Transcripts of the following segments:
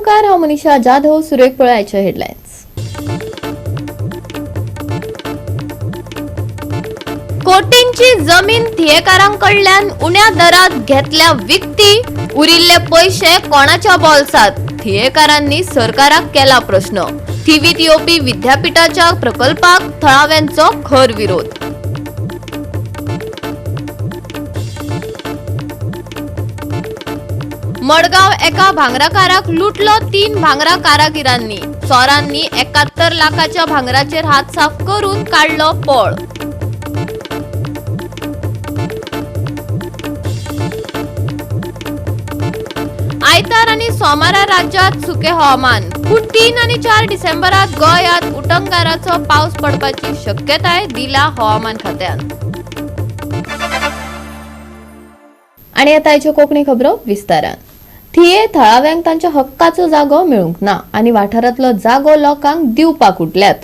नमस्कार, हांव मनीषा जाधव. सुरेख पळयाचे हेडलायन्स. कोटींची जमीन थियेकारांकडल्यान उण्या दरात घेतल्या विकती. उरिल्ले पैसे कोणाच्या बोल्सात? थियेकारांनी सरकाराक केला प्रश्न. थिवीत येवपी विद्यापीठाच्या प्रकल्पाक थळाव्यांचो खर विरोध. मडगाव एका भांगराकाराक लुटलो 3 भांगरा कारागिरांनी. चोरांनी 71 लाखाच्या भांगराचेर हात साफ करून काढलो पळ. आयतार आणि सोमारा राज्यात सुके हवामान. पूण 3 आणि 4 डिसेंबरात गोंयात उटंगाराचो पावस पडपाची शक्यताय दिला हवामान खात्यान. आणि आता याच्यो कोंकणी खबरो विस्तारान. थिये थळाव्यांक तांच्या हक्काचो जागो मेळूंक ना आणि वाठारांतलो जागो लोकांक दिवपाक उठल्यात.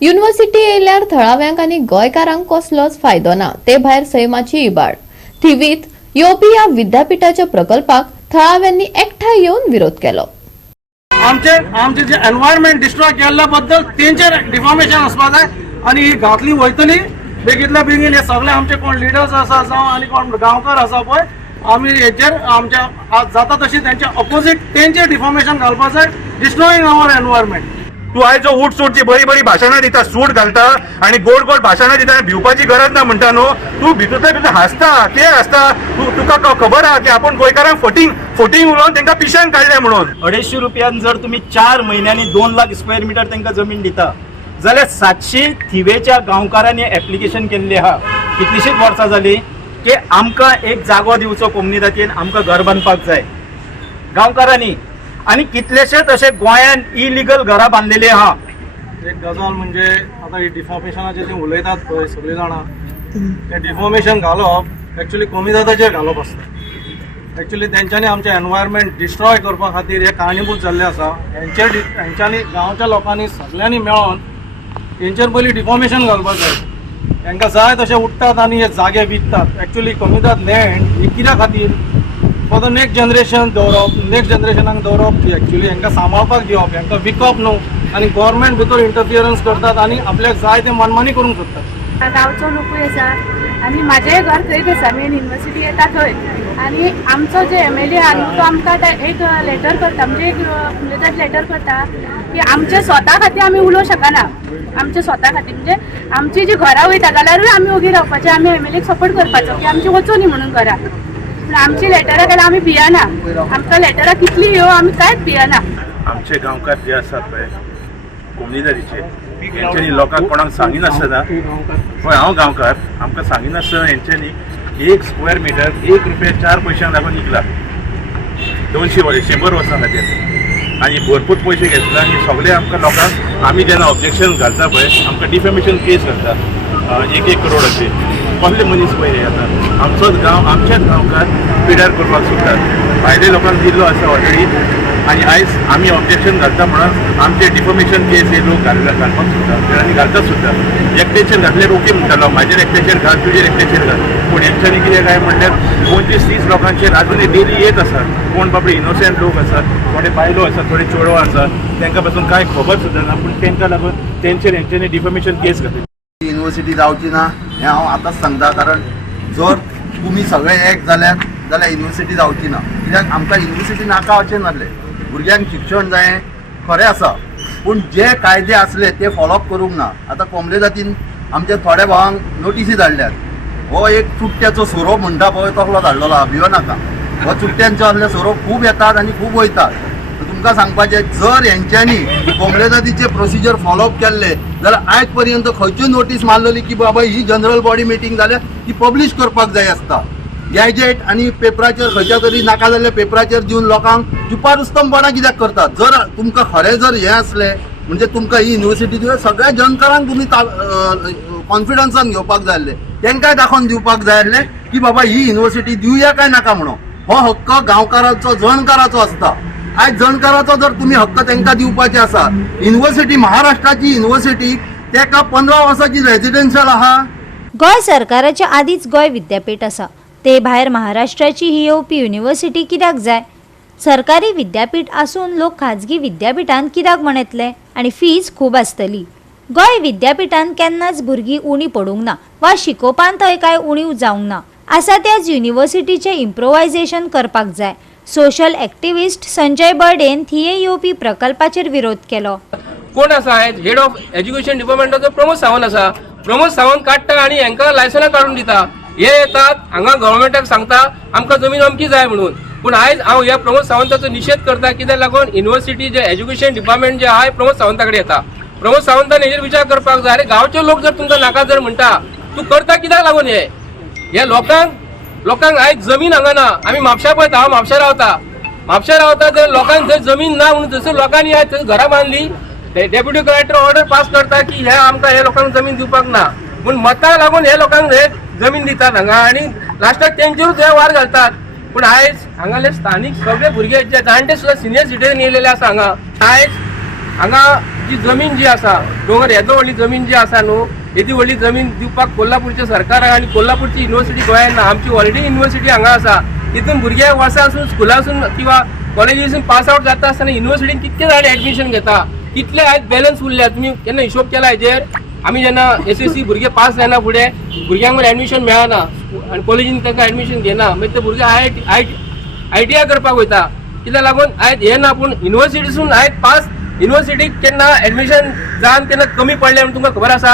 युनिव्हर्सिटी येयल्यार थळाव्यांक आणि गोंयकारांक कसलोच फायदो ना. ते भायर सैमाची इबाड. थिवीत येवपी ह्या विद्यापीठाच्या प्रकल्पाक थळाव्यांनी एकठांय येवन विरोध केलो. आमचे जे एनवायरमेंट डिस्ट्रॉय केल्ल्या बद्दल तेंचेर डिफॉर्मेशन आसपा जाय आणि ही घातली वयतली बेगीतल्या बेगीन. हे सगळे आमचे कोण लिडर्स आसा जावं आनी कोण गांवकार आसा पळय, आमी हेचेर आमच्या आज जाता तशी तेंच्या ऑपोजीट तेंचेर डिफॉर्मेशन घालपा जाय, डिस्ट्रॉईंग आवर एनवायरमेंट. तू आयजो उठ सूटची बरी भाशणां दिता, सूट घालता आणि गोड भाशणां दिता, भिवपाची गरज ना म्हणटा न्हू. तू भितूतले भितर हसता, ते हसता. तुका खबर आहा की आपण गोंयकारांक फोटींग उलोवन तांकां पिश्यान काडले म्हणून. 250 रुपयान जर तुम्ही 4 महिन्यांनी 2 लाख स्क्वेअर मीटर तांकां जमीन दिता जाल्यार 700 थिवेच्या गांवकारांनी एप्लिकेशन केल्ली आहा. कितलीशीच वर्सां जाली की आमकां एक जागो दिवचो कोम्युनिटीन, आमकां घर बांदपाक जाय गांवकारांनी. आणि कितलेशेच अशे गोंयान इलिगल घरां बांदलेली आहा. एक गजाल म्हणजे आता ही डिफॉर्मेशनाचे जे उलयतात पळय सगळीं जाणां, ते डिफॉर्मेशन घालप एक्चुअली कोमिदादाचेर घालप आसता. एक्चुअली तेंच्यांनी आमचे एनवायरमेंट डिस्ट्रॉय करपा खातीर हे कारणीभूत जाल्ले आसा. हेंच्यांनी गांवच्या लोकांनी सगळ्यांनी मेळोन हेंचेर पयलीं डिफॉर्मेशन घालपाक जाय. तांकां जाय तशें उठतात आनी हे जागे विकतात. एक्चुअली कोमिदाद लँड ही कित्या खातीर? फॉर द नेक्स्ट जनरेशन दवरप, नेक्स्ट जनरेशनाक दवरप, एक्चुअली हांकां सांबाळपाक दिवप, हांकां विकप न्हू. आनी गव्हर्मेंट भितर इंटरफियरन्स करतात आनी आपल्याक जाय ते मनमानी करूंक सोदतात. गांवचो लोकूय आसा आनी म्हाजेंय घर थंयच आसा. मेन युनिव्हर्सिटी येता थंय. आनी आमचो जे MLA आहा न्हू तो आमकां एक लेटर करता, म्हणजे एक लेटर करता की आमचे स्वता खातीर आमी उलोवंक शकना. आमचे स्वता खातीर म्हणजे आमची जी घरां वयता जाल्यारूय आमी ओगी रावपाचें, आमी MLAक सपोर्ट करपाचो की आमची वचूं न्ही म्हणून घरा. पूण आमची लेटरां केल्यार आमी भियाना. आमकां लेटरां कितली येवं आमी कांयच भियाना. आमचे गांवकार जे आसात पळय कोम्युनिटीचे, हेंच्यांनी लोकांक कोणाक सांगिनासतना, पळय हांव गांवकार, आमकां सांगिनासतना हेंच्यांनी 1 स्क्वेअर मीटर 1 रुपया 4 पैशांक लागून विकला. 200 वर्सां 100 वर्सां खातीर आनी भरपूर पयशे घेतला. आनी सगळे आमकां लोकांक आमी जेन्ना ऑब्जेक्शन घालता पळय, आमकां डिफेमेशन केस घालता 1-1 करोडाची. कसले मनीस पळय हे आतां आमचोच गांव, आमचेच गांवकार पिड्यार करपाक सोदतात. भायल्या लोकांक दिल्लो आसा ऑलरेडी आनी आयज आमी ऑब्जेक्शन घालता म्हणून आमचे डिफॉर्मेशन केस हे लोक घालपाक सोदतात आनी घालतात सुद्दां. एकट्याचेर घातल्यार ओके म्हणटालो, म्हाजेर एकट्याचेर घाल, तुजेर एकट्याचेर घाल. पूण हेंच्यांनी कितें काय म्हणल्यार 25-30 लोकांचेर आजुनूय डेली येत आसा. कोण बाबडे इनोसेंट लोक आसात, थोडे बायलो आसात, थोडे चेडो आसात, तांकां पासून कांय खबर सुद्दां ना. पूण तांकां लागून तेंचेर हेंच्यांनी डिफॉर्मेशन केस घातली. युनिव्हर्सिटी जावची ना हें हांव आतांच सांगता. कारण जर तुमी सगळे एक जाल्यार युनिव्हर्सिटी जावची ना. कित्याक आमकां युनिव्हर्सिटी नाका अशें नासलें. भुरग्यांक शिक्षण जाय खरें आसा, पूण जे कायदे आसले ते फॉलोअप करूंक ना. आतां कोंबले जातीन आमच्या थोड्या भावांक नोटिसी धाडल्यात. हो एक चुट्ट्याचो सोरोप म्हणटा पळय तसलो धाडलेलो आहा, भियो नाका. हो चुट्ट्यांचो असले सोरोप खूब येतात आनी खूब वयतात. तुमकां सांगपाचें, जर हेंच्यांनी कोंबले जातीचे प्रोसिजर फॉलोअप केल्ले जाल्यार आयज पर्यंत खंयच्यो नोटीस मारलेली की बाबा ही जनरल बॉडी मिटींग जाल्यार ती पब्लीश करपाक जाय आसता. गॅजेट आनी पेपराचेर खंयच्या तरी नाका जाल्ल्या पेपराचेर दिवन लोकांक जुपारुस्तमपणां कित्याक करतात? जर तुमकां खरें जर हें असलें म्हणजे तुमकां ही युनिव्हर्सिटी सगळ्या जनकारांक तुमी कॉन्फिडन्सान घेवपाक जाय आसलें. तांकांय दाखोवन दिवपाक जाय आसलें की बाबा ही युनिव्हर्सिटी दिवया काय नाका म्हणून. हो हक्क गांवकाराचो, जणकाराचो आसता. आज जणकाराचो जर तुम्ही हक्क तांकां दिवपाचे आसा, युनिव्हर्सिटी महाराष्ट्राची युनिव्हर्सिटी ताका 15 वर्साची रेजिडेन्शियल आहा. गोंय सरकाराचे आदींच गोंय विद्यापीठ आसा. ते भायर महाराष्ट्राची ही येवपी युनिव्हर्सिटी कित्याक जाय? सरकारी विद्यापीठ आसून लोक खाजगी विद्यापीठांत कित्याक म्हण येतले आनी फीज खूब आसतली. गोंय विद्यापीठांत केन्नाच भुरगीं उणी पडूंक ना वा शिकोवपांत थंय कांय उणीव जावंक ना. आसा त्याच युनिव्हर्सिटीचें इम्प्रोवायझेशन करपाक जाय. सोशल एक्टिविस्ट संजय बर्डेन थिये येवपी प्रकल्पाचेर विरोध केलो. कोण आसा हेड ऑफ एज्युकेशन डिपार्टमेंटाचो प्रमोद सावंत आसा. प्रमोद सावंत काडटा आनी हांकां लायसनां काडून दिता. हे येतात हांगा गव्हर्मेंटाक सांगता आमकां जमीन अमकी जाय म्हणून. पूण आयज हांव ह्या प्रमोद सावंताचो निशेध करता कित्याक लागून युनिव्हर्सिटी जे एज्युकेशन डिपार्टमेंट जे आहा प्रमोद सावंता कडेन येता. प्रमोद सावंतान हेजेर विचार करपाक जाय. अरे गांवचे लोक जर तुमकां नाका जर म्हणटा तूं करता कित्याक लागून हे लोकांक आयज जमीन हांगा ना. आमी म्हापशा पळयता, हांव म्हापशा रावता तर लोकांक थंय जमीन ना म्हणून जसं लोकांनी आयज थंय घरां बांदली. डेप्युटी कलेक्टर ऑर्डर पास करता की हे आमकां हे लोकांक जमीन दिवपाक ना पूण मताक लागून हे लोकांक हे जमीन दितात हांगा आनी लास्टाक तेंचेरूच हे वार घालतात. पूण आयज हांगाले स्थानीक सगळे भुरगे जे जाणटे सुद्दां सिनियर सिटीजन येयलेले आसा हांगा. आयज हांगा जी जमीन जी आसा दोंगर येदो व्हडली जमीन जी आसा न्हू येदी व्हडली जमीन दिवपाक कोल्हापूरच्या सरकाराक आनी कोल्हापूरची युनिव्हर्सिटी गोंयांत ना. आमची ऑलरेडी युनिव्हर्सिटी हांगा आसा. तितून भुरगे वर्सांसून स्कुलासून किंवा कॉलेजीसून पास आउट जाता आसतना युनिव्हर्सिटीन कितके जाण एडमिशन घेता, कितले आयज बॅलन्स उरल्या. तुमी केन्ना हिशोब केला हेजेर? आमी जेन्ना SSC भुरगे पास जायना फुडें भुरग्यांक एडमिशन मेळना आनी कॉलेजीन तांकां एडमिशन घेना मागीर ते भुरगे ITI करपाक वयता. कित्याक लागून आयज हे ना पूण युनिव्हर्सिटीसून आयज पास युनिव्हर्सिटीक केन्ना एडमिशन जावन तेन्ना कमी पडलें म्हणून तुमकां खबर आसा?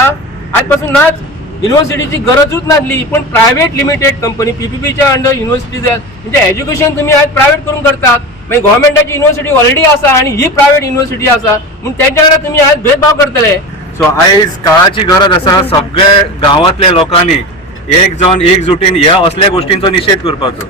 आयज पासून नाच. युनिव्हर्सिटीची गरजूच नासली पूण प्रायवेट लिमिटेड कंपनी PPPच्या अंडर युनिव्हर्सिटी म्हणजे एज्युकेशन तुमी आयज प्रायवेट करून करतात. मागीर गव्हर्मेंटाची युनिव्हर्सिटी ऑलरेडी आसा आनी ही प्रायवेट युनिव्हर्सिटी आसा म्हणून तेंच्या वांगडा तुमी आयज भेदभाव करतले. सो आयज काळाची गरज आसा सगळे गांवांतल्या लोकांनी एक जावन एकजुटीन ह्या असल्या गोष्टींचो निशेध करपाचो.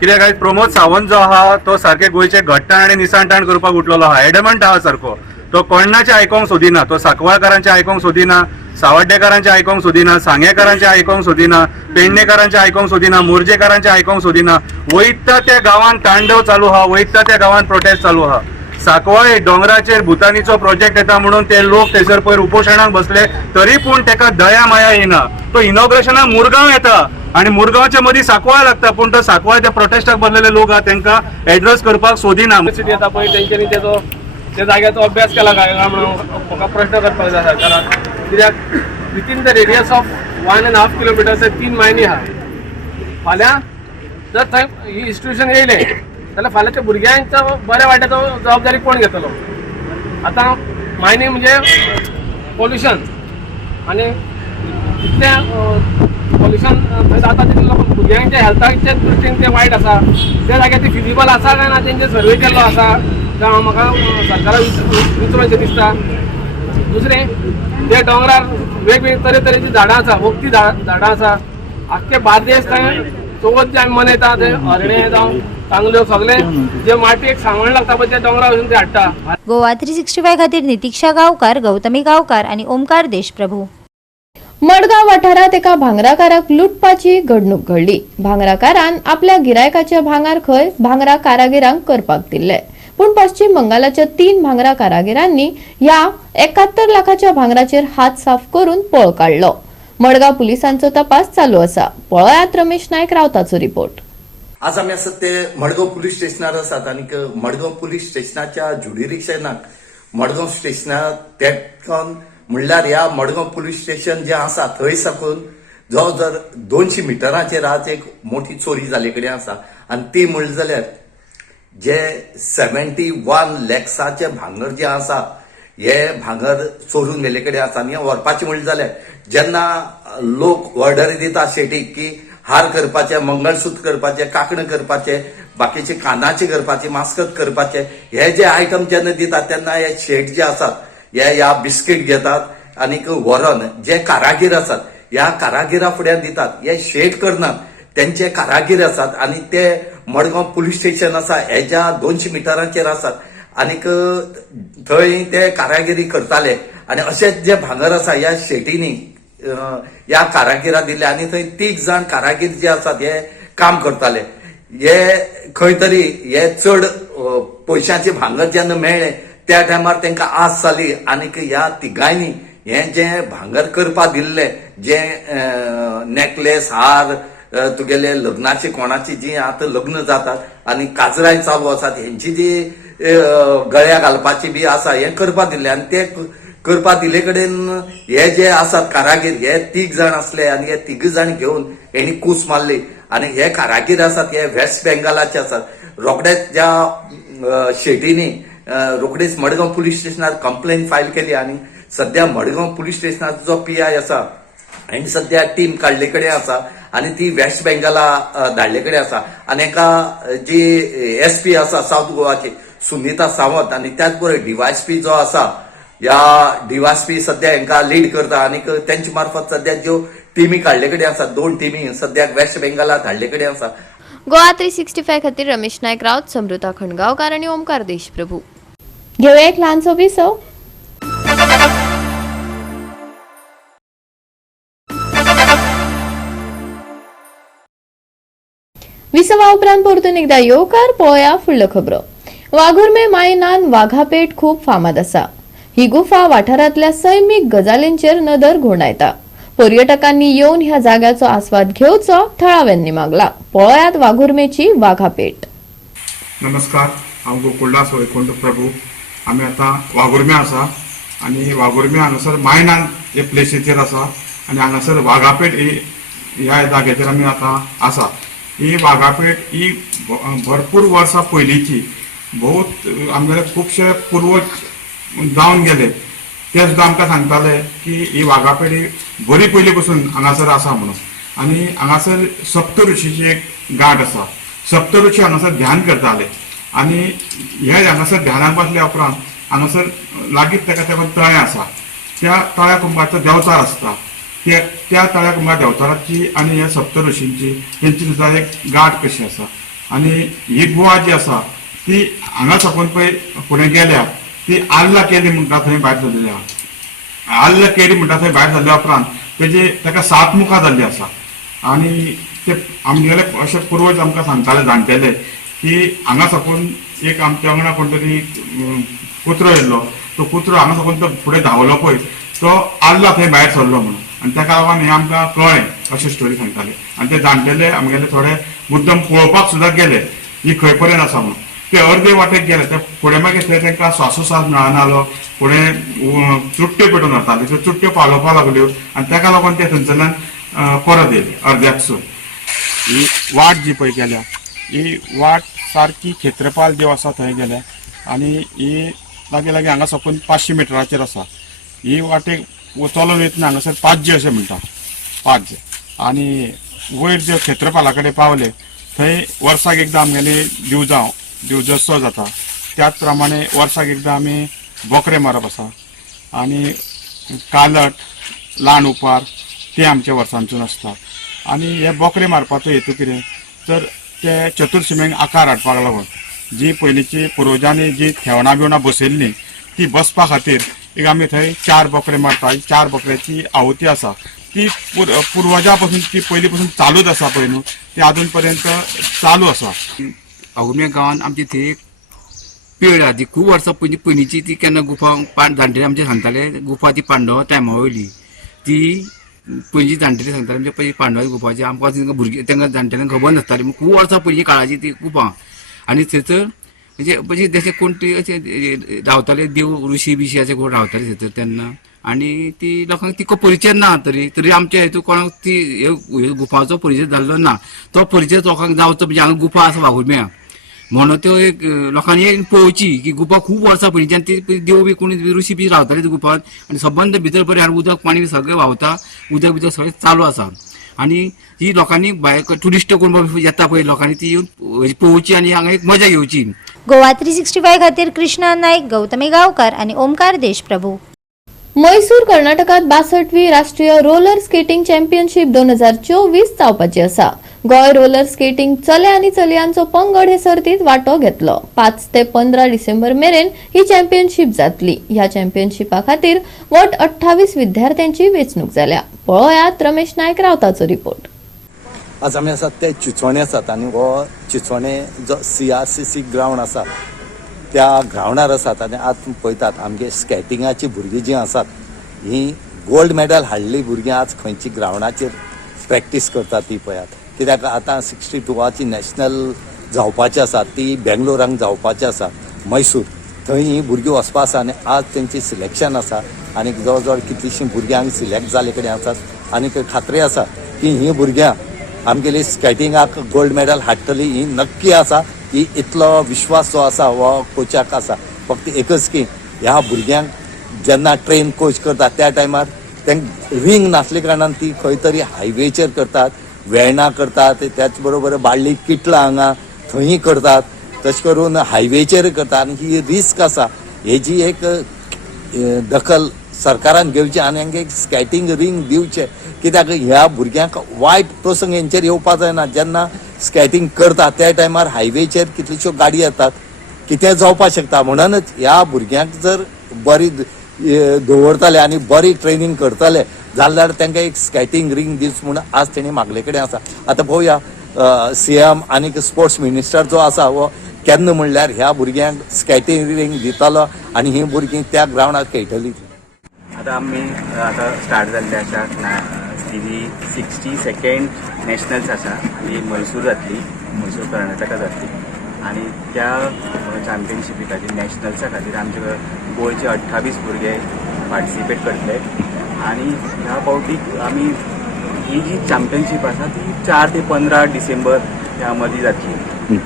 कित्याक आयज प्रमोद सावंत जो आहा तो सारखे गोंयचे घट्टाण आनी निसाणटाण करपाक उठलेलो आहा. एडमंट आहा सारको. तो कोणाचें आयकोंक सोदिना. तो सांकवाळकारांचें आयकोंक सोदिना, सावड्डेकारांचें आयकोंक सोदिना, सांगेकारांचें आयकोंक सोदिना, पेडणेकारांचें आयकोंक सोदिना, मोर्जेकारांचें आयकोंक सोदिना. वयता त्या गांवांत तांडव चालू आहा, वयता त्या गांवांत प्रोटेस्ट चालू आहा. सांकवाळ दोंगराचेर भुतानीचो प्रोजेक्ट येता म्हणून ते लोक थंयसर पयर उपोशणाक बसले तरी पूण ताका दया माया येना. तो इनॉग्रेशनाक मुरगांव येता आनी मुरगांवच्या मदीं सांकवाळ लागता पूण तो सांकवाळ त्या प्रोटेस्टाक बसलेले लोक आहा तांकां एड्रेस करपाक सोदिना. युनिव्हर्सिटी येता पळय तेंच्यांनी त्या जाग्याचो अभ्यास केला काय म्हणून म्हाका प्रश्न करपाक जाय सरकाराक. कित्याक within the radius of 1.5 kilometres 3 Mayani आहा. फाल्यां जर थंय ही इन्स्टिट्यूशन येयलें जाल्यार फाल्यांच्या भुरग्यांच्या बऱ्या वायटाचो जबाबदारी कोण घेतलो? आतां मायनींग म्हणजे पॉल्युशन आनी इतलें पॉल्युशन थंय जाता तितलें लोक भुरग्यांच्या हेल्थाच्या दृश्टीन तें वायट आसा. त्या जाग्यार ती फिजिबल आसा काय ना तेंचे सर्वे केल्लो आसा जावं म्हाका सरकाराक विचारचें दिसता. दुसरें ते दोंगरार वेगवेगळे तरेची झाडां आसा, वखदी झाडां आसा. आख्खे बार्देस थंय चवथ जे आमी मनयता ते हरणे जावं तांगल्यो सगळे जे मातयेक सांगण लागता पळय त्या दोंगरा वचून ते हाडटा. गोवा 365 खातीर नितीक्षा गांवकार, गौतमी गांवकार आनी ओमकार देशप्रभू. मडगांव वाठारात एका भांगराकाराक लुटपाची घडणूक घडली. भांगराकारान आपल्या गिरायकाचे भांगार खंय भांगरा कारागिरांक करपाक दिल्ले पूण पश्चिम बंगालाच्या 3 भांगरा कारागिरांनी ह्या 71 लाखाच्या भांगराचेर हात साफ करून पळ काढलो. मडगांव पुलिसांचो तपास चालू आसा. पळयात रमेश नायक रावताचो रिपोर्ट. आज आमी आसात ते मडगांव पुलीस स्टेशनार आसात आनी मडगांव पुलीस स्टेशनाच्या ज्युडिरिक्शनाक मडगांव स्टेशनार तेटकन म्हणल्यार ह्या मडगांव पुलीस स्टेशन जे आसा थंय साकून जो जर 200 मिटरांचेर आज एक मोठी चोरी जाले कडेन आसा आनी ती म्हणले जाल्यार जे 71 लॅक्साचे भांगर जे आसा हे भांगर चोरून व्हेले कडेन आसा. आनी व्हरपाचें म्हणले जाल्यार जेन्ना लोक ऑर्डरी दिता शेटीक की हार करपाचे, मंगळसूत्र करपाचे, कांकणां करपाचे, बाकीचे कानाचे करपाचे, मास्कत करपाचे हे जे आयटम जेन्ना दितात तेन्ना हे शेट जे आसात हे ह्या बिस्कीट घेतात आनी व्हरून जे कारागीर आसात ह्या कारागिरा फुड्यान दितात. हे शेट करनात, तेंचे कारागीर आसात आनी ते मडगांव पुलीस स्टेशन आसा हेच्या 200 मिटरांचेर आसात आनीक थंय ते कारागिरी करताले आनी अशेंच जे भांगर आसा ह्या शेटींनी ह्या कारागिरा दिले आनी थंय 30 जाण कारागीर जे आसात हे काम करताले. हे खंय तरी हे चड पयशांचे भांगर जेन्ना मेळ्ळे त्या टायमार तांकां आस जाली आनीक ह्या तिगांयनी हे जे भांगर करपा दिल्ले जे नेकलेस, हार, तुगेले लग्नाची कोणाची जी आतां लग्न जातात आनी काजराय चालू आसात हेंची जी गळ्या घालपाची बी आसा हें करपा दिल्लें आनी ते करपा दिले कडेन हे जे आसात कारागीर हे 3 जाण असले आनी हे 3 जाण घेवन हेणी कूस मारली आनी हे कारागीर आसात हे वेस्ट बेंगालाचे आसात रोखडेच ज्या शेटींनी रोखडेच मडगांव पुलीस स्टेशनार कंप्लेन फायल केली आनी सध्या मडगांव पुलीस स्टेशनाचो जो PI आसा हांणी सध्या टीम काडले कडेन आसा आनी ती वेस्ट बेंगाला धाडले कडेन आसा आनी एका जी SP आसा साऊथ गोवाची सुनीता सावंत आनी त्याच बरोबर DYSP जो आसा ह्या DYSP सध्या हांकां लीड करता आनी तेंचे मार्फत सध्या ज्यो टीमी काडले कडेन आसा 2 टीमी सद्याक वेस्ट बेंगाला धाडले कडेन आसा. गोवा 365 खातीर रमेश नायक रावत, समृता खणगांवकार आणि ओमकार देशप्रभू. घेऊया एक ल्हानसो विसव. विसवा उपरांत परतून एकदा येवकार पळोवया फुडल्यो खबरो. वाघुर्मे मायनान वाघापेट खूप फामाद आसा. ही गुफा वाठारांतल्या सैमीक गजालींचेर नदर घुंवडायता. पर्यटकांनी येवन ह्या जाग्याचो आस्वाद घेवचो थळाव्यांनी मागला. पळोवयात वाघुर्मेची वाघापेट. नमस्कार, हांव गोकुळदास वैकुंठ प्रभू. आमी आतां वाघुर्मे आसा आनी वाघुर्मे हांगासर मायनान हे प्लेसीचेर आसा आनी हांगासर वाघापेट ह्या जाग्याचेर आमी आतां आसा. ही वाघापेट ही भरपूर वर्सां पयलींची बहुत आमगेले खुबशे पुर्वज जावन गेले ते सुद्दां आमकां सांगताले की ही वाघापेट ही बरी पयली पासून हांगासर आसा म्हणून. आनी हांगासर सप्तऋषीची एक घाट आसा. सप्तऋषी हांगासर ध्यान करताले आनी हे हांगासर ध्यानाक बसल्या उपरांत हांगासर लागींच तेका तळें आसा. त्या तळ्या कुंभाचो देंवचार आसता. त्या तळ्या कुंभा देंवचाराची आनी ह्या सप्तऋषींची तेंची सुद्दां एक गाठ कशी आसा. आनी ही गुहा जी आसा ती हांगा साकून पळय फुडें गेल्या ती आल्ला केली म्हणटा थंय भायर सरलेली आहा. आल्ला केली म्हणटा थंय भायर सरल्या उपरांत तेका 7 मुखां जाल्ली आसा. आनी ते आमगेले अशे पुर्वज आमकां सांगताले जाणटेले की हांगा साकून एक आमच्या वांगडा कोण तरी कुत्रो येयल्लो. तो कुत्रो हांगा साकून तो फुडें धांवलो पळय तो आल्ला थंय भायर सरलो म्हणून. आनी तेका लागून हें आमकां कळ्ळें अशें स्टोरी सांगताले. आनी ते जाणटेले आमगेले थोडे मुद्दम पळोवपाक सुद्दां गेले ही खंय पर्यंत आसा म्हणून. ते अर्दे वाटेक गेले ते फुडें मागीर थंय तांकां स्वासोस्वास मेळनालो. फुडें चुट्ट्यो पेटून वताल्यो त्यो चुट्ट्यो पालोवपाक लागल्यो आनी तेका लागून ते थंयच्यान परत येयले अर्द्याकसून. ही वाट जी पळय गेल्या ही वाट सारकी खेत्रपाल देव आसा थंय गेल्या आनी ही लागीं लागीं हांगा साकून 500 मिटराचेर आसा. ही वाटेक चलून वयतना हांगासर पाज्जे अशें म्हणटा पाज्जे. आनी वयर जे खेत्रपाला कडेन पावले थंय वर्साक एकदां आमगेली दिवजोत्सव जाता. त्याच प्रमाणे वर्साक एकदां आमी बोकरे मारप आसा आनी कालट ल्हान उपार ते आमच्या वर्सांसून आसता. आनी हे बोकरे मारपाचो हेतू कितें तर ते चतुर्शिमेक आकार हाडपाक लागून जी पयलींची पुर्वजांनी जी थेवणां बिवणां बसयल्लीं ती बसपा खातीर एक आमी थंय 4 बोकरे मारता. 4 बोकऱ्याची आहुती आसा ती पुर्वजां पासून ती पयलीं पासून चालूच आसा पळय न्हू ती आजून पर्यंत चालू आसा. वाघुर्मे गांवांत आमची थंय एक पेड आहा ती खूब वर्सां पयलींची ती केन्ना गुफा जाणटेले आमचे सांगताले गुफा ती पांडवा टायमा वयली ती पयलीं जाणटेले सांगताले म्हणजे पयलीं पांडवाची गुफाची आमकां तांकां भुरगीं तांकां जाणटेल्यांक खबर नासताली खूब वर्सां पयलीं काळाची ती गुफा. आनी थंयसर म्हणजे जशे कोण ती अशे रावताले देव ऋषी बिशी अशे कोण रावताले थंयसर तेन्ना. आनी ती लोकांक तिको परिचय ना तरी आमच्या हेतू कोणाक ती गुफाचो परिचय जाल्लो ना. तो परिचय लोकांक जावचो म्हणजे हांगा गुफा आसा वाघुर्म्या म्हणून त्यो एक लोकांनी पळोवची की गुफा खूब वर्सां पयलींची आनी ती देव बी कोणी ऋषी बी रावताले ती गुफांत आनी सबंद भितर बरें आनी उदक पाणी सगळें व्हांवता उदक भितर सगळें चालू आसा. आनी ही लोकांनी भायर ट्युरिस्ट कोण येता पळय लोकांनी ती येवन पळोवची आनी हांगा एक मजा घेवची. गोवा 365 खातीर कृष्णा नायक, गौतमी गांवकार आणि ओमकार देशप्रभू. मैसूर कर्नाटकात 62वी राष्ट्रीय रोलर स्केटिंग चॅम्पियनशीप 2024 जावपाची आसा. गोय रोलर स्केटिंग चले आनी चलयांचो पंगड हे सर्तीत वांटो घेतलो. 5 ते 15 डिसेंबर मेरेन ही चॅम्पियनशीप जातली. ह्या चॅम्पियनशिपा खातीर वट 28 विद्यार्थ्यांची वेंचणूक जाल्या. पळोवयात रमेश नायक रावताचो रिपोर्ट. आज आमी आसात ते चिचोणे आसात आनी हो चिचोणे जो CRCC ग्रावंड आसा त्या ग्रावंडार आसात. आनी आज पळयतात आमगे स्केटिंगाची भुरगीं जीं आसात ही गोल्ड मॅडल हाडली भुरगीं आज खंयची ग्रावंडाचेर प्रॅक्टीस करतात ती पळयात. कित्याक आतां 62ची नॅशनल जावपाची आसा ती बेंगलोरांक जावपाची आसा मैसूर थंय ही भुरगीं वचपा आसा आनी आज तेंची सिलेक्शन आसा आनी जवळ जवळ कितलींशीं भुरग्यांक सिलेक्ट जाले कडेन आसात आनी खात्री आसा की ही भुरग्यां आमगेली स्केटिंगाक गोल्ड मेडल हाडटली ही नक्की आसा ही इतलो विश्वास जो आसा हो कोचाक आसा फक्त एकच की ह्या भुरग्यांक जेन्ना ट्रेन कोच करता त्या टायमार तांकां रिंग नासले कारणान ती खंय तरी हायवेचेर करतात वेर्णा करतात त्याच बरोबर बाळ्ळी किटला हांगा थंय करतात तशें करून हायवेचेर करतात आनी ही रिस्क आसा हेजी एक दखल सरकारान घेवची आनी हांकां एक स्केटिंग रिंग दिवचें कित्याक ह्या भुरग्यांक वायट प्रसंग हेंचेर येवपा जायना जेन्ना स्केटिंग करता त्या टायमार हायवेचेर कितल्योश्यो गाडी येतात कितें जावपाक शकता म्हणूनच ह्या भुरग्यांक जर बरी दवरतले आनी बरी ट्रेनिंग करतले जाल्यार तांकां एक स्केटिंग रिंग दिवच म्हूण आज तेणी मागले कडेन आसा आतां पळोवया CM आनी स्पोर्ट्स मिनिस्टर जो आसा हो केन्ना म्हणल्यार ह्या भुरग्यांक स्केटिंग रिंग दितलो आनी ही भुरगीं त्या ग्रावंडार खेळटलीं. आता आम्ही आता स्टार्ट जाल्ले आसा ती 62nd नॅशनल्स आसा आनी मैसूर जातली मैसूर कर्नाटका जातली आनी त्या चॅम्पियनशिपी खातीर नॅशनल्सा खातीर आमचे गोंयचे 28 भुरगे पार्टिसिपेट करतले आनी ह्या फावटीक आमी ही जी चॅम्पियनशीप आसा ती 4 ते 15 डिसेंबर ह्या मदीं जातली.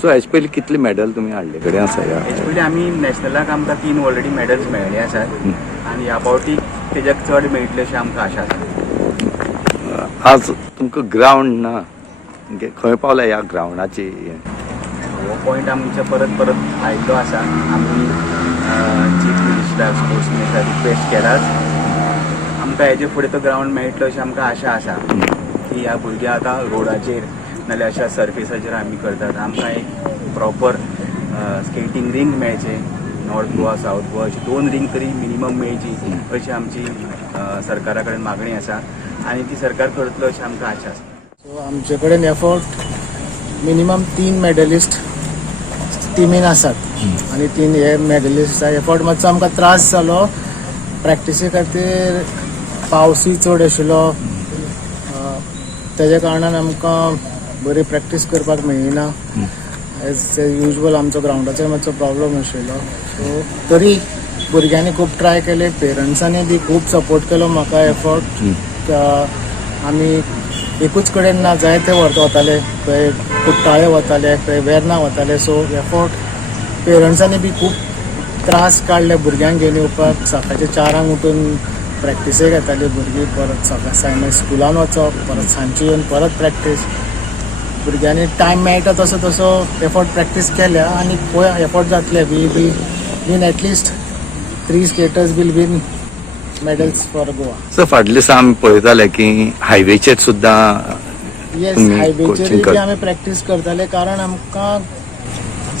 सो हेचे पयलीं कितले मेडल तुमी हाडले कडेन आसा हेचे पयलीं आमी नॅशनलाक आमकां 3 ऑलरेडी मेडल्स मेळ्ळे आसात आनी ह्या फावटीक तेज्याक चड मेळटले अशें आमकां आशा आसा. आज तुमकां ग्रावंड ना खंय पावल्या ह्या ग्रावंडाची हो पॉयंट आमचे परत परत आयिल्लो आसा आमी chief minister sports minister request केलाच आमकां हेजे फुडें तो ग्रावंड मेळटलो अशी आमकां आशा आसा की ह्या भुरग्यांक आतां रोडाचेर नाल्यार अशा सरफेसाचेर आमी करतात आमकां एक प्रॉपर स्केटिंग रिंग मेळचे नॉर्थ गोवा सावथ गोवा अशी 2 रिंग तरी मिनिमम मेळची अशी आमची सरकारा कडेन मागणी आसा आनी ती सरकार करतलो अशी आमकां आशा आसा. सो आमचे कडेन एफर्ट मिनिमम 3 मेडलिस्ट टिमीन आसात आनी 3 हे मेडलिस्टा एफर्ट मातसो आमकां त्रास जालो प्रॅक्टिसे खातीर पावसूय चड आशिल्लो तेज्या कारणान आमकां बरी प्रॅक्टीस करपाक मेळिना एज युजल आमचो ग्रावंडाचो मातसो प्रॉब्लम आशिल्लो सो तरी भुरग्यांनी खूब ट्राय केले पेरंट्सांनी बी खूब सपोर्ट केलो म्हाका एफर्ट आमी एकूच कडेन ना जायते वताले खंय कुट्टाळे वताले खंय वेर्ना वताले सो एफर्ट पेरंट्सांनी बी खूब त्रास काडले भुरग्यांक घेवन येवपाक सकाळचे 4 उठून प्रॅक्टिसेक येताली भुरगीं परत सकाळ स्कुलान वचप परत सांजची येवन परत प्रॅक्टीस भुरग्यांनी टायम मेळटा तसो तसो एफर्ट प्रॅक्टीस केल्या आनी पळय एफर्ट जातले we been at least 3 skaters will been medals for Goa. So फाटले दिसा आमी पळयताले की हायवेचेर सुद्दां येस हायवेचेर बी आमी प्रॅक्टीस करताले कारण आमकां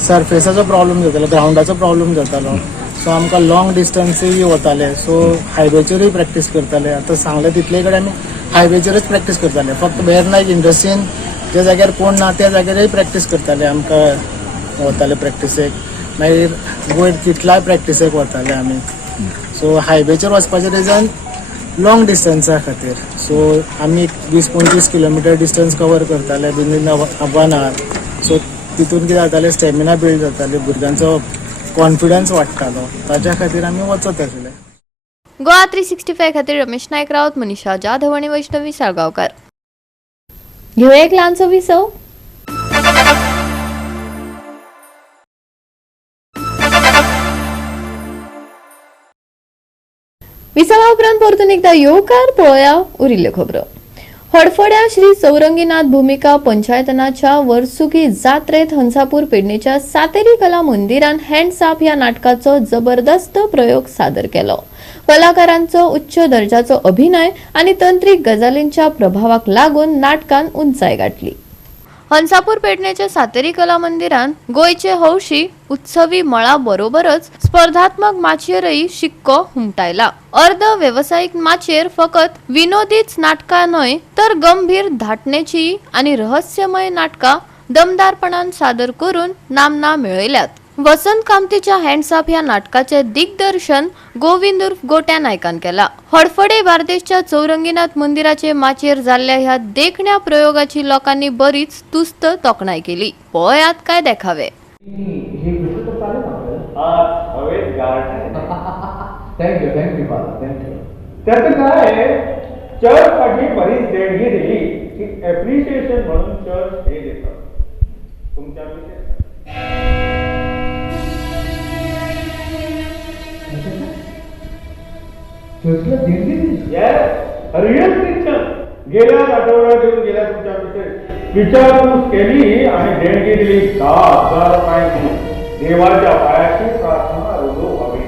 सरफेसाचो प्रॉब्लम जातालो ग्रावंडाचो प्रॉब्लम जातालो सो आमकां लॉंग डिस्टन्सूय वताले सो हायवेचेरूय प्रॅक्टीस करताले आतां सांगले तितले कडेन आमी हायवेचेरूच प्रॅक्टीस करताले फक्त वेर्ना इंडस्ट्रीन ज्या जाग्यार कोण ना त्या जाग्यारय प्रॅक्टीस करताले आमकां वताले प्रॅक्टिसेक मागीर वयर कितलाय प्रॅक्टिसेक वताले आमी सो हायवेचेर वचपाचें रिजन लॉंग डिस्टन्सा खातीर सो आमी 20-25 किलोमिटर डिस्टन्स कवर करताले विदीन 1 आवर सो तितून कितें जातालें स्टॅमिना बिल्ड जाताली भुरग्यांचो कॉन्फिडन्स वाडटालो ताच्या खातीर आमी वचत आशिल्ले. गोवा 365 खातीर रमेश नायक रावत, मनीषा जाधव आणि वैष्णवी साळगांवकार. घेऊया एक ल्हानसो विसव. विसवा उपरांत परतून एकदा येवकार पळोवया उरिल्ल्यो खबरो. हडफड्या श्री चौरंगीनाथ भूमिका पंचायतनाच्या वर्सुकी जात्रेत हंसापूर पेडणेच्या सातेरी कला मंदिरान हँडसाप ह्या नाटकाचो जबरदस्त प्रयोग सादर केलो. कलाकारांचो उच्च दर्जाचो अभिनय आणि तंत्रीक गजालींच्या प्रभावाक लागून नाटकान उंचाय गाठली. हंसापूर पेडणेच्या सातेरी कला मंदिरान गोयचे हौशी उत्सवी मळा बरोबरच स्पर्धात्मक माचयेरय शिक्को हुमटायला. अर्ध व्यावसायिक माचयेर फकत विनोदीच नाटकां न्हय तर गंभीर धाटणेची आणि रहस्यमय नाटकां दमदारपणान सादर करून नामना मेळयल्यात. वसंत कामतीच्या हँड्स अप ह्या नाटकाचे दिग्दर्शन गोविंद उर्फ गोट्या नायकान केला. हडफडे बार्देशच्या चौरंगीनाथ मंदिराचे माचयेर जाल्ल्या ह्या देखण्या प्रयोगाची लोकांनी बरीच तुस्त तोखणाय केली. पळयात काय देखावे. त्याचं काय चर्चसाठी बरीच देणगी दिली की एप्रिशिएशन म्हणून चर्च हे देतं. तुमच्या चर्चला देणगी दिली? रिअल क्रिश्चन गेल्या आठवड्यात येऊन गेल्या तुमच्या विचारपूस केली आणि देणगी दिली 10,000 रुपये. देवाच्या पायाची प्रार्थना रोजो व्हावी.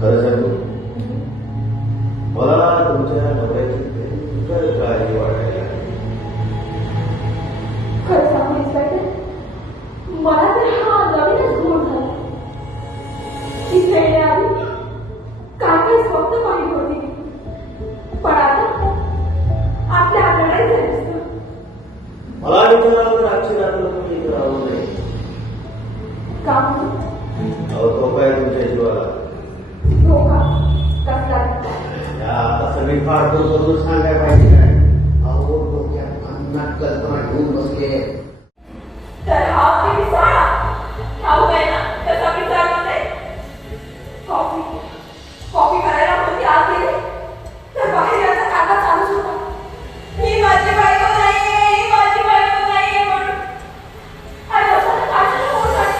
खरं सांगू मला तुमच्या नवऱ्याची काळजी वाटायला मला तर हा नवीनच गुण झाला. इथे येण्याआधी काय काय स्वप्न पाहिली होती, पण आता आपल्याकडे दिसतं. मला विचारावं तर अक्षरात तुम्ही राहू नये. काम धोका आहे तुमच्या जीवाला. धोका कसला? आता सगळी फाडतोड करून सांगायला पाहिजे काय. अहो डोक्यात अन्नात कल्पना घेऊन बसले. तर हा पिसाळा ठाऊक आहे ना कसा पिसाळा होते. कॉफी करायला होती आत गेली तर बाहेर याचा काका चालूच होता. ही माझी बायको नाही, माझी बायको नाही म्हणून. आणि असं काढलं होत आहे.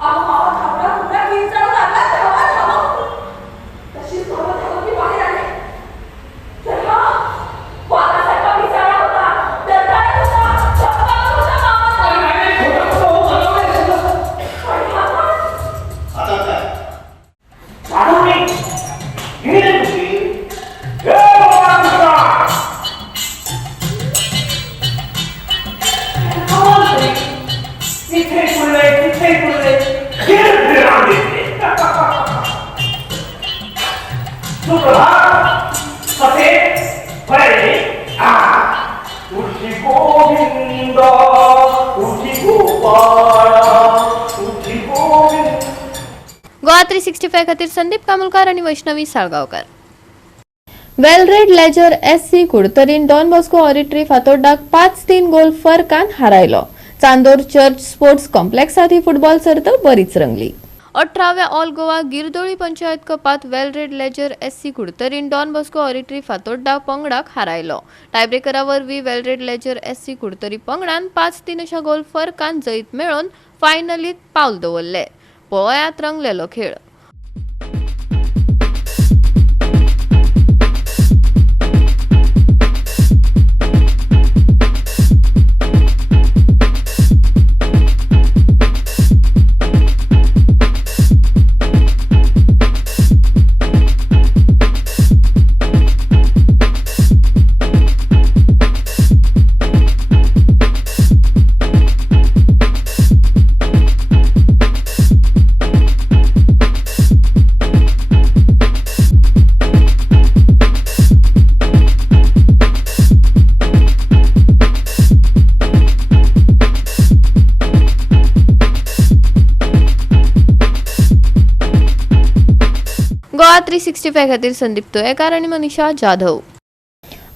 अहो मावा थांबला पुन्हा किंचाळून आणला तेव्हा थांबव. तशीच धावत मी बाहेर आले तर हा वाघासारखा पिसाळा होता. दरडाळ होता, चप्पल होता मामाचा. आता काय गोवा 365 खातीर संदीप कामुलकार आणि वैष्णवी साळगावकर. वेलरेड लेजर SC कुडतरीन डॉन बॉस्को ऑरिटरी फातोड्डाक 5-3 गोल फरकान हारायलो. चांदोर चर्च स्पोर्ट्स कॉम्प्लेक्सात ही फुटबॉल सर्त बरीच रंगली. 18व्या ऑल गोवा गिरदोळी पंचायत कपात वेलरेड लेजर SC कुडतरीन डॉन बॉस्को ऑरिटरी फातोड्डा पंगडाक हारायलो. टायब्रेकरा वरवीं वेलरेड लेजर SC कुडतरी पंगडान 5-3 अशा गोल फरकान जैत मेळोवन फायनलीत पावल दवरले. पळयात रंगलेलो खेळ. गोवा 365 खातीर संदीप तोयेकार आणि मनीषा जाधव.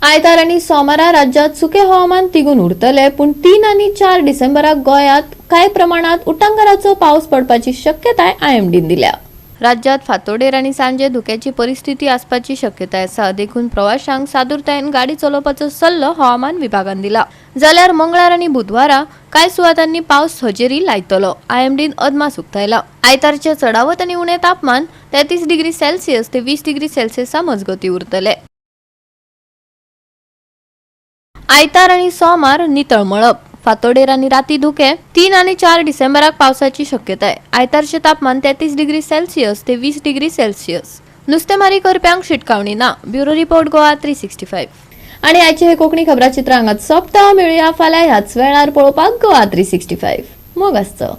आयतार आणि सोमारा राज्यात सुके हवामान तिगून उरतले, पण 3 आणि 4 डिसेंबराक गोंयांत कांय प्रमाणात उटंगराचो पावस पडपाची शक्यताय IMDन दिल्या. राज्यात फातोडेर आणि सांजे धुक्याची परिस्थिती आसपाची शक्यताय आसा. देखून प्रवाशांक सादूरतायेन गाडी चलोवपाचो सल्लो हवामान विभागान दिला. जाल्यार मंगळार आणि बुधवारा कांय सुवातांनी पावस हजेरी लायतलो. IMDन अदमास उक्तायला. आयतारचे चडावत आणि उणे तापमान 33 डिग्री सेल्सियस ते 20 डिग्री सेल्सियसा मजगती उरतले. आयतार आणि सोमार नितळ मळप. फातोडेर आणि राती धुके. 3 आणि 4 डिसेंबराक पावसाची शक्यताय. आयतारचे तापमान 33 डिग्री सेल्सियस ते 20 डिग्री सेल्सियस. नुस्तेमारी करप्यांक शिटकावणी ना. Bureau report Goa 365. आणि आजचे हे कोकणी खबराचित्र हांगाच सोंपता. मेळुया फाल्यां ह्याच वेळार पळोवपाक गोवा 365. मोग आसचो.